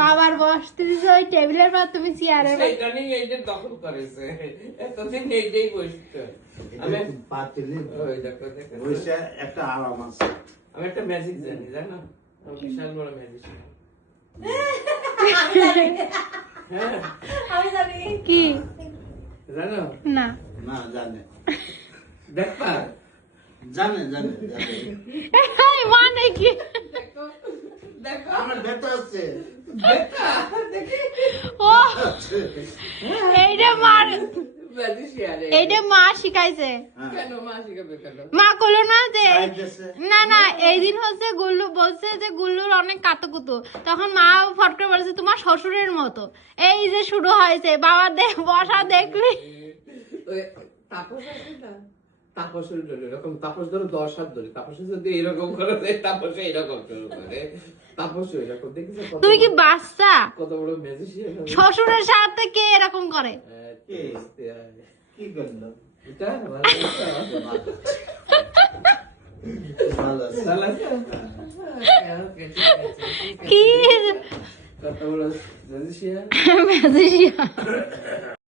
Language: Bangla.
বাবার বসতে দিছে ওই টেবিলের পর তুমি চেয়ারে এটা নিয়ে এইটা দখল করেছে এতদিন এইটাই বসতো আমি পাতিলে ওই দেখো দেখো বসে একটা আরাম আছে। আমি একটা ম্যাজিক জানি জানো আমি বিশাল বড় ম্যাজিক হ্যাঁ আমি জানি কি জানো না না জানে দেখবা জানে জানে জানে এই মানে কি দেখো আমার বেটা আছে দেখা দেখি ও এইটা মার ম্যাজিশিয়ান এইটা মা শিখাইছে হ্যাঁ কেন মা শিখাবে কেন মা কইলো না যে খাইতেছে। না না এই দিন হচ্ছে গুল্লু বলছে যে গুল্লুর অনেক কাতুকুতু তখন মা ফট করে বলেছে তোমার শ্বশুরের মতো এই যে শুরু হয়েছে বাবা বসা দেখলি ওই তাপস আছে না তাপসের ধরে এরকম তাপস ধরো 10 হাত ধরে তাপসে যদি এরকম করে দেয় তাপসে এরকম শুরু করে তাপস এরকম দেখিস তুই কি বাচ্চা কত বড় ম্যাজিশিয়ান শ্বশুরের সাথে কে এরকম করে কি করলো এটা ভালো আছে ভালো আছে কি কত বড় ম্যাজিশিয়ান ম্যাজিশিয়ান